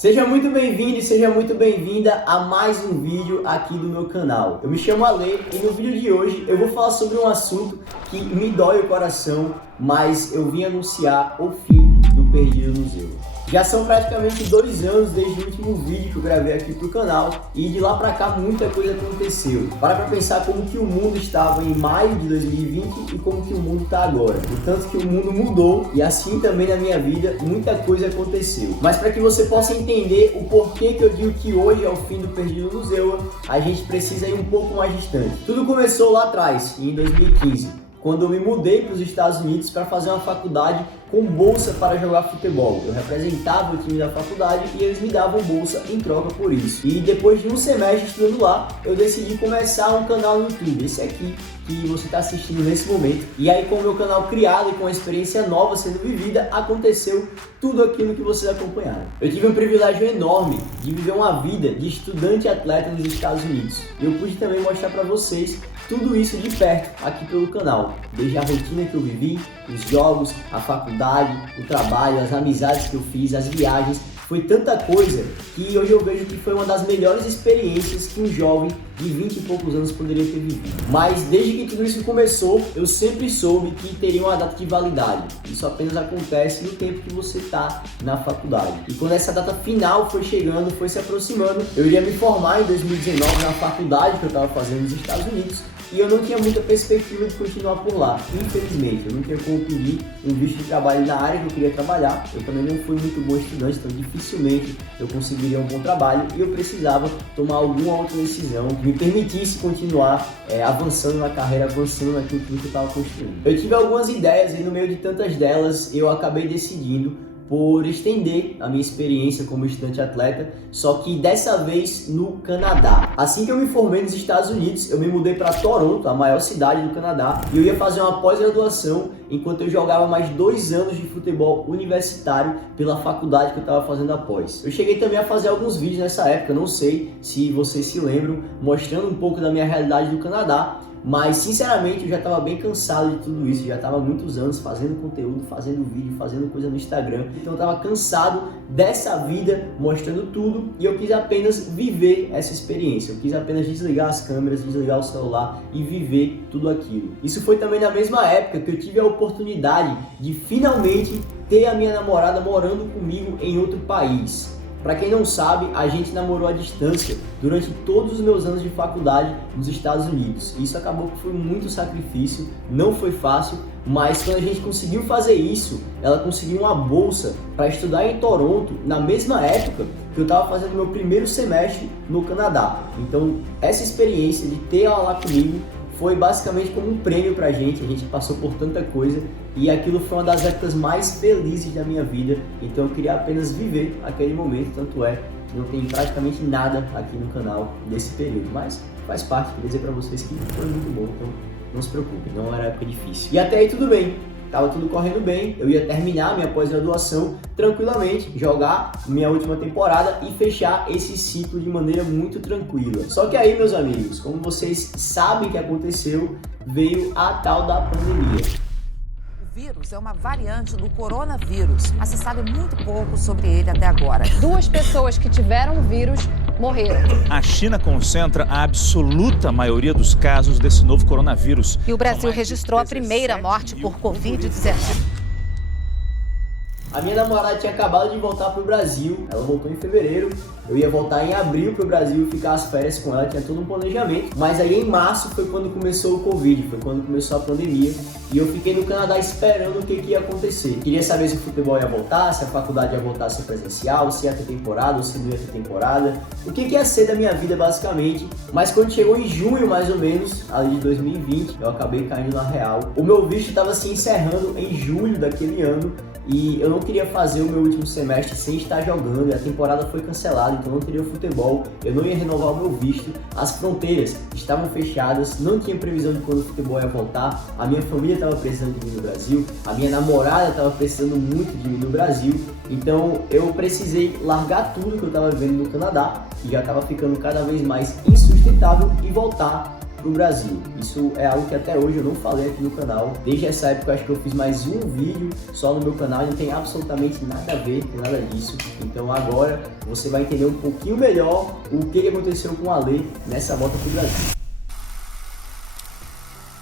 Seja muito bem-vindo e seja muito bem-vinda a mais um vídeo aqui do meu canal. Eu me chamo Ale e no vídeo de hoje eu vou falar sobre um assunto que me dói o coração, mas eu vim anunciar o fim do Perdido no Zelo. Já são praticamente 2 anos desde o último vídeo que eu gravei aqui pro canal e de lá pra cá muita coisa aconteceu. Para pra pensar como que o mundo estava em maio de 2020 e como que o mundo está agora. O tanto que o mundo mudou e assim também na minha vida muita coisa aconteceu. Mas para que você possa entender o porquê que eu digo que hoje é o fim do Perdido no Zelo, a gente precisa ir um pouco mais distante. Tudo começou lá atrás, em 2015. Quando eu me mudei para os Estados Unidos para fazer uma faculdade com bolsa para jogar futebol. Eu representava o time da faculdade e eles me davam bolsa em troca por isso. E depois de um semestre estudando lá, eu decidi começar um canal no YouTube, esse aqui que você está assistindo nesse momento. E aí, com o meu canal criado e com a experiência nova sendo vivida, aconteceu tudo aquilo que vocês acompanharam. Eu tive um privilégio enorme de viver uma vida de estudante atleta nos Estados Unidos. E eu pude também mostrar para vocês tudo isso de perto aqui pelo canal, desde a rotina que eu vivi, os jogos, a faculdade, o trabalho, as amizades que eu fiz, as viagens. Foi tanta coisa que hoje eu vejo que foi uma das melhores experiências que um jovem de 20 e poucos anos poderia ter vivido. Mas desde que tudo isso começou, eu sempre soube que teria uma data de validade. Isso apenas acontece no tempo que você está na faculdade. E quando essa data final foi chegando, foi se aproximando, eu iria me formar em 2019 na faculdade que eu estava fazendo nos Estados Unidos. E eu não tinha muita perspectiva de continuar por lá, infelizmente. Eu não tinha como pedir um visto de trabalho na área que eu queria trabalhar. Eu também não fui muito bom estudante, então dificilmente eu conseguiria um bom trabalho. E eu precisava tomar alguma outra decisão que me permitisse continuar avançando na carreira, avançando naquilo que eu estava construindo. Eu tive algumas ideias e no meio de tantas delas eu acabei decidindo por estender a minha experiência como estudante atleta, só que dessa vez no Canadá. Assim que eu me formei nos Estados Unidos, eu me mudei para Toronto, a maior cidade do Canadá, e eu ia fazer uma pós-graduação enquanto eu jogava mais 2 anos de futebol universitário pela faculdade que eu estava fazendo após. Eu cheguei também a fazer alguns vídeos nessa época, não sei se vocês se lembram, mostrando um pouco da minha realidade do Canadá, mas sinceramente eu já estava bem cansado de tudo isso, já estava há muitos anos fazendo conteúdo, fazendo vídeo, fazendo coisa no Instagram, então eu estava cansado dessa vida mostrando tudo e eu quis apenas viver essa experiência, eu quis apenas desligar as câmeras, desligar o celular e viver tudo aquilo. Isso foi também na mesma época que eu tive a oportunidade de finalmente ter a minha namorada morando comigo em outro país. Para quem não sabe, a gente namorou à distância durante todos os meus anos de faculdade nos Estados Unidos. Isso acabou que foi muito sacrifício, não foi fácil, mas quando a gente conseguiu fazer isso, ela conseguiu uma bolsa para estudar em Toronto na mesma época que eu estava fazendo meu primeiro semestre no Canadá. Então, essa experiência de ter ela lá comigo foi basicamente como um prêmio pra gente, a gente passou por tanta coisa e aquilo foi uma das épocas mais felizes da minha vida, então eu queria apenas viver aquele momento, tanto é que não tem praticamente nada aqui no canal desse período, mas faz parte, queria dizer pra vocês que foi muito bom, então não se preocupe, não era época difícil. E até aí tudo bem. Tava tudo correndo bem, eu ia terminar minha pós-graduação tranquilamente, jogar minha última temporada e fechar esse ciclo de maneira muito tranquila. Só que aí, meus amigos, como vocês sabem que aconteceu, veio a tal da pandemia. O vírus é uma variante do coronavírus, mas se sabe muito pouco sobre ele até agora. 2 pessoas que tiveram o vírus morreram. A China concentra a absoluta maioria dos casos desse novo coronavírus. E o Brasil registrou a primeira morte por Covid-19. A minha namorada tinha acabado de voltar para o Brasil, ela voltou em fevereiro, eu ia voltar em abril para o Brasil e ficar as férias com ela, tinha todo um planejamento, mas aí em março foi quando começou o Covid, foi quando começou a pandemia e eu fiquei no Canadá esperando o que ia acontecer. Queria saber se o futebol ia voltar, se a faculdade ia voltar a ser presencial, se ia ter temporada ou se não ia ter temporada, o que ia ser da minha vida basicamente, mas quando chegou em junho mais ou menos, ali de 2020, eu acabei caindo na real. O meu visto estava se encerrando em julho daquele ano, e eu não queria fazer o meu último semestre sem estar jogando, e a temporada foi cancelada, então não teria futebol, eu não ia renovar o meu visto, as fronteiras estavam fechadas, não tinha previsão de quando o futebol ia voltar, a minha família estava precisando de mim no Brasil, a minha namorada estava precisando muito de mim no Brasil, então eu precisei largar tudo que eu estava vivendo no Canadá, que já estava ficando cada vez mais insustentável, e voltar para pro Brasil. Isso é algo que até hoje eu não falei aqui no canal. Desde essa época eu acho que eu fiz mais um vídeo só no meu canal e não tem absolutamente nada a ver com nada disso. Então agora você vai entender um pouquinho melhor o que aconteceu com o Ale nessa volta pro Brasil.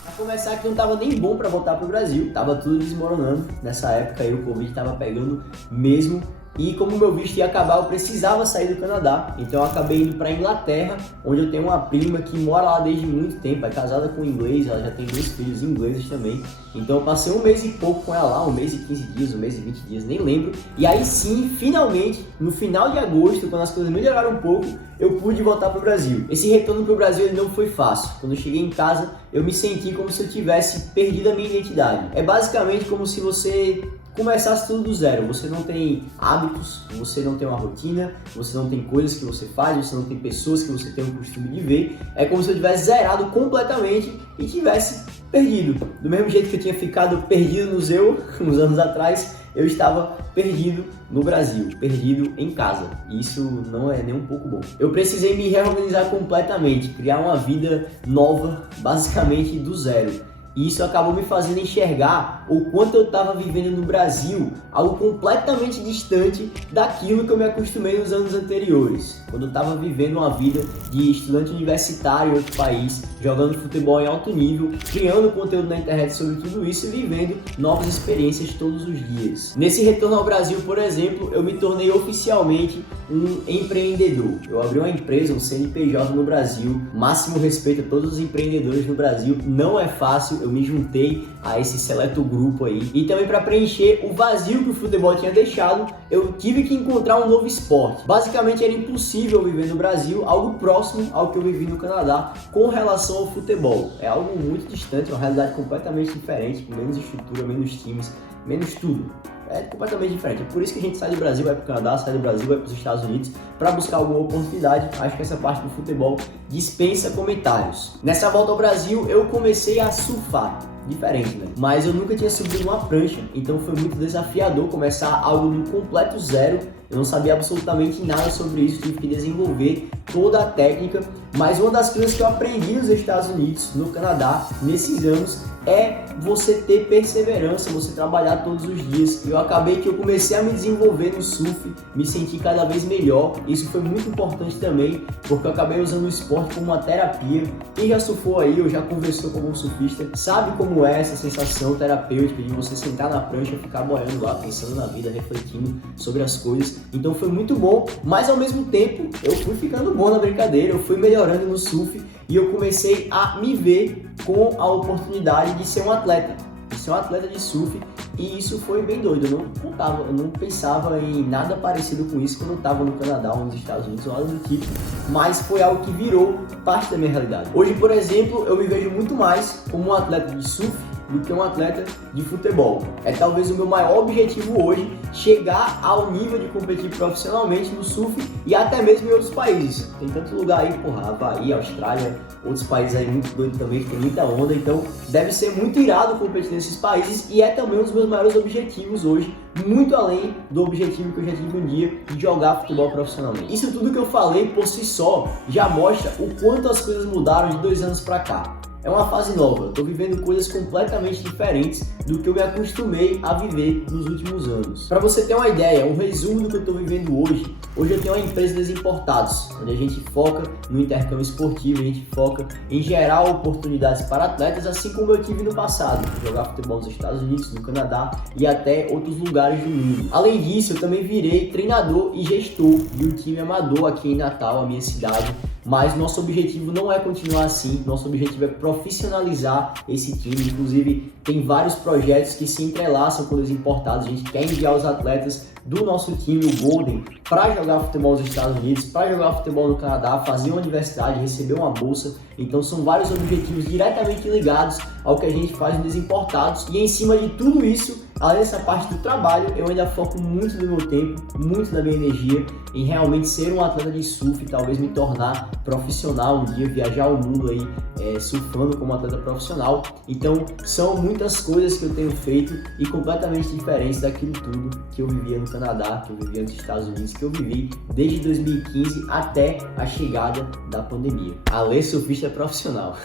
Pra começar, que não tava nem bom para voltar pro Brasil, tava tudo desmoronando. Nessa época aí o Covid tava pegando mesmo. E como meu visto ia acabar, eu precisava sair do Canadá, então eu acabei indo para Inglaterra, onde eu tenho uma prima que mora lá desde muito tempo, é casada com um inglês, ela já tem 2 filhos ingleses também. Então eu passei 1 mês e pouco com ela lá, 1 mês e 15 dias, 1 mês e 20 dias, nem lembro. E aí sim, finalmente, no final de agosto, quando as coisas melhoraram um pouco, eu pude voltar para o Brasil. Esse retorno para o Brasil ele não foi fácil. Quando eu cheguei em casa, eu me senti como se eu tivesse perdido a minha identidade. É basicamente como se você começasse tudo do zero. Você não tem hábitos, você não tem uma rotina, você não tem coisas que você faz, você não tem pessoas que você tem o costume de ver. É como se eu tivesse zerado completamente e tivesse perdido. Do mesmo jeito que eu tinha ficado perdido no Zeu uns anos atrás, eu estava perdido no Brasil, perdido em casa. E isso não é nem um pouco bom. Eu precisei me reorganizar completamente, criar uma vida nova, basicamente do zero. E isso acabou me fazendo enxergar o quanto eu estava vivendo no Brasil, algo completamente distante daquilo que eu me acostumei nos anos anteriores. Quando eu estava vivendo uma vida de estudante universitário em outro país, jogando futebol em alto nível, criando conteúdo na internet sobre tudo isso e vivendo novas experiências todos os dias. Nesse retorno ao Brasil, por exemplo, eu me tornei oficialmente um empreendedor. Eu abri uma empresa, um CNPJ no Brasil. Máximo respeito a todos os empreendedores no Brasil. Não é fácil, eu me juntei a esse seleto grupo aí. E também para preencher o vazio que o futebol tinha deixado, eu tive que encontrar um novo esporte. Basicamente era impossível viver no Brasil algo próximo ao que eu vivi no Canadá com relação ao futebol. É algo muito distante, uma realidade completamente diferente, com menos estrutura, menos times, menos tudo. É completamente diferente. É por isso que a gente sai do Brasil, vai para o Canadá, sai do Brasil, vai para os Estados Unidos para buscar alguma oportunidade. Acho que essa parte do futebol dispensa comentários. Nessa volta ao Brasil, eu comecei a surfar. Diferente, né? Mas eu nunca tinha subido numa prancha, então foi muito desafiador começar algo do completo zero. Eu não sabia absolutamente nada sobre isso, tive que desenvolver toda a técnica. Mas uma das coisas que eu aprendi nos Estados Unidos, no Canadá, nesses anos, é você ter perseverança, você trabalhar todos os dias. Eu acabei que eu comecei a me desenvolver no surf, me senti cada vez melhor. Isso foi muito importante também, porque eu acabei usando o esporte como uma terapia. Quem já surfou aí, ou já conversou com algum surfista, sabe como é essa sensação terapêutica de você sentar na prancha, ficar boiando lá, pensando na vida, refletindo sobre as coisas. Então foi muito bom, mas ao mesmo tempo eu fui ficando bom na brincadeira, eu fui melhorando no surf e eu comecei a me ver com a oportunidade de ser um atleta de surf, e isso foi bem doido. Eu não pensava em nada parecido com isso quando eu estava no Canadá ou nos Estados Unidos ou nada do tipo, mas foi algo que virou parte da minha realidade. Hoje, por exemplo, eu me vejo muito mais como um atleta de surf do que um atleta de futebol. É talvez o meu maior objetivo hoje, chegar ao nível de competir profissionalmente no surf e até mesmo em outros países. Tem tanto lugar aí, Havaí, Austrália, outros países aí muito doidos também, que tem muita onda, então deve ser muito irado competir nesses países e é também um dos meus maiores objetivos hoje, muito além do objetivo que eu já tive um dia de jogar futebol profissionalmente. Isso tudo que eu falei por si só já mostra o quanto as coisas mudaram de 2 anos para cá. É uma fase nova, eu estou vivendo coisas completamente diferentes do que eu me acostumei a viver nos últimos anos. Para você ter uma ideia, um resumo do que eu estou vivendo hoje. Hoje eu tenho uma empresa de desimportados, onde a gente foca no intercâmbio esportivo, a gente foca em gerar oportunidades para atletas, assim como eu tive no passado, jogar futebol nos Estados Unidos, no Canadá e até outros lugares do mundo. Além disso, eu também virei treinador e gestor de um time amador aqui em Natal, a minha cidade. Mas nosso objetivo não é continuar assim, nosso objetivo é profissionalizar esse time. Inclusive, tem vários projetos que se entrelaçam com os importados. A gente quer enviar os atletas do nosso time, o Golden, para jogar futebol nos Estados Unidos, para jogar futebol no Canadá, fazer uma universidade, receber uma bolsa. Então são vários objetivos diretamente ligados ao que a gente faz nos importados. E em cima de tudo isso, além dessa parte do trabalho, eu ainda foco muito do meu tempo, muito da minha energia em realmente ser um atleta de surf, talvez me tornar profissional um dia, viajar o mundo aí surfando como atleta profissional. Então são muitas coisas que eu tenho feito e completamente diferentes daquilo tudo que eu vivia no Canadá, que eu vivia nos Estados Unidos, que eu vivi desde 2015 até a chegada da pandemia. Ale, surfista profissional.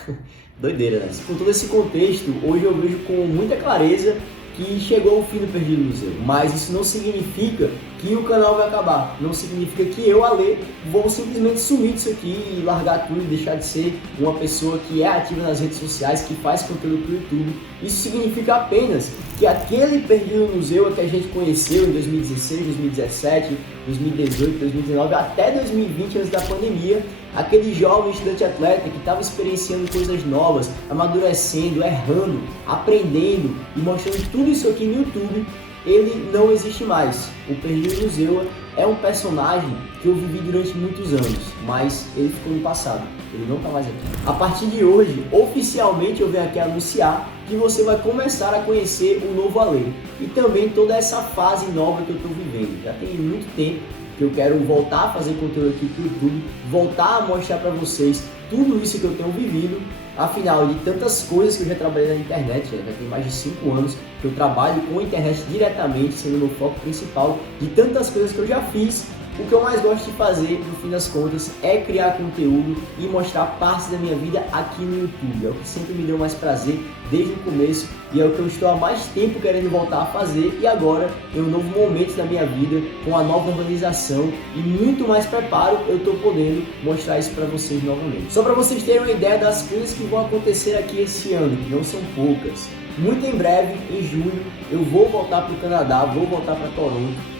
Doideira, né? Com todo esse contexto, hoje eu vejo com muita clareza que chegou o fim do Perdido no Museu, mas isso não significa que o canal vai acabar, não significa que eu, Ale, vou simplesmente sumir disso aqui e largar tudo e deixar de ser uma pessoa que é ativa nas redes sociais, que faz conteúdo pro YouTube. Isso significa apenas que aquele Perdido no Museu que a gente conheceu em 2016, 2017, 2018, 2019, até 2020, antes da pandemia, aquele jovem estudante atleta que estava experienciando coisas novas, amadurecendo, errando, aprendendo e mostrando tudo isso aqui no YouTube, ele não existe mais. O Perdido no Museu é um personagem que eu vivi durante muitos anos, mas ele ficou no passado, ele não está mais aqui. A partir de hoje, oficialmente eu venho aqui anunciar que você vai começar a conhecer o novo Ale e também toda essa fase nova que eu estou vivendo. Já tem muito tempo que eu quero voltar a fazer conteúdo aqui pro YouTube, voltar a mostrar para vocês tudo isso que eu tenho vivido. Afinal, de tantas coisas que eu já trabalhei na internet, já tem mais de 5 anos que eu trabalho com a internet diretamente, sendo meu foco principal, de tantas coisas que eu já fiz, o que eu mais gosto de fazer, no fim das contas, é criar conteúdo e mostrar partes da minha vida aqui no YouTube. É o que sempre me deu mais prazer desde o começo e é o que eu estou há mais tempo querendo voltar a fazer, e agora, em um novo momento da minha vida, com a nova organização e muito mais preparo, eu estou podendo mostrar isso para vocês novamente. Só para vocês terem uma ideia das coisas que vão acontecer aqui esse ano, que não são poucas. Muito em breve, em julho, eu vou voltar para o Canadá, vou voltar para Toronto.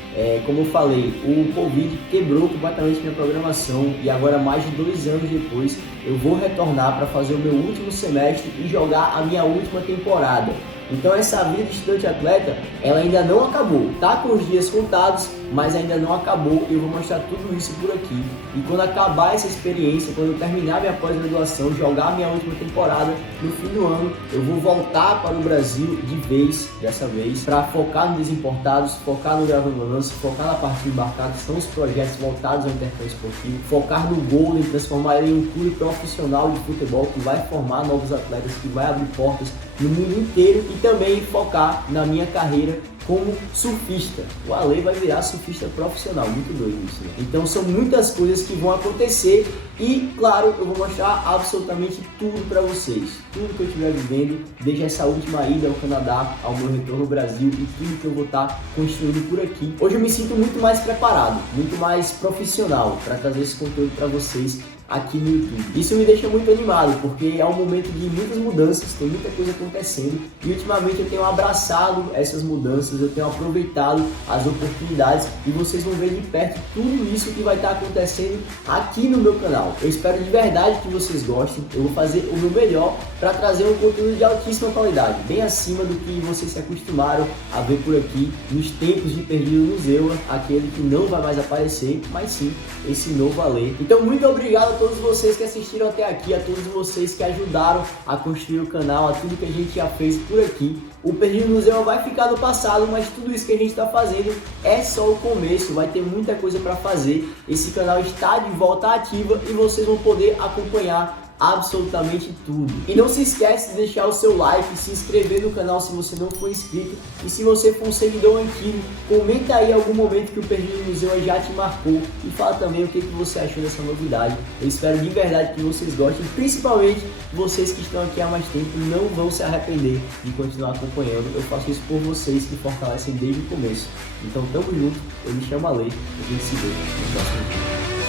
Como eu falei, o Covid quebrou completamente minha programação e agora, mais de 2 anos depois, eu vou retornar para fazer o meu último semestre e jogar a minha última temporada. Então essa vida de estudante atleta, ela ainda não acabou, tá com os dias contados, mas ainda não acabou. Eu vou mostrar tudo isso por aqui. E quando acabar essa experiência, quando eu terminar minha pós-graduação, jogar minha última temporada no fim do ano, eu vou voltar para o Brasil de vez, dessa vez, para focar no Desimportados, focar no Gravando Lance, focar na parte de embarcado, que são os projetos voltados ao intercâmbio esportivo, focar no Golden, transformar ele em um clube profissional de futebol que vai formar novos atletas, que vai abrir portas no mundo inteiro, e também focar na minha carreira como surfista. O Ale vai virar surfista profissional, muito doido isso, né? Então são muitas coisas que vão acontecer e, claro, eu vou mostrar absolutamente tudo para vocês. Tudo que eu estiver vivendo, desde essa última ida ao Canadá, ao meu retorno ao Brasil e tudo que eu vou estar construindo por aqui. Hoje eu me sinto muito mais preparado, muito mais profissional para trazer esse conteúdo para vocês aqui no YouTube. Isso me deixa muito animado, porque é um momento de muitas mudanças, tem muita coisa acontecendo e ultimamente eu tenho abraçado essas mudanças, eu tenho aproveitado as oportunidades e vocês vão ver de perto tudo isso que vai estar acontecendo aqui no meu canal. Eu espero de verdade que vocês gostem, eu vou fazer o meu melhor para trazer um conteúdo de altíssima qualidade, bem acima do que vocês se acostumaram a ver por aqui nos tempos de Perdido no Museu, aquele que não vai mais aparecer, mas sim esse novo Ale. Então muito obrigado a todos vocês que assistiram até aqui, a todos vocês que ajudaram a construir o canal, a tudo que a gente já fez por aqui. O Perdido no Museu vai ficar no passado, mas tudo isso que a gente está fazendo é só o começo, vai ter muita coisa para fazer. Esse canal está de volta ativa e vocês vão poder acompanhar absolutamente tudo. E não se esquece de deixar o seu like, se inscrever no canal se você não for inscrito, e se você for um seguidor antigo, comenta aí algum momento que o Perdido no Museu já te marcou e fala também o que você achou dessa novidade. Eu espero de verdade que vocês gostem, principalmente vocês que estão aqui há mais tempo não vão se arrepender de continuar acompanhando. Eu faço isso por vocês que fortalecem desde o começo. Então tamo junto, eu me chamo Ale e a gente se vê no próximo vídeo.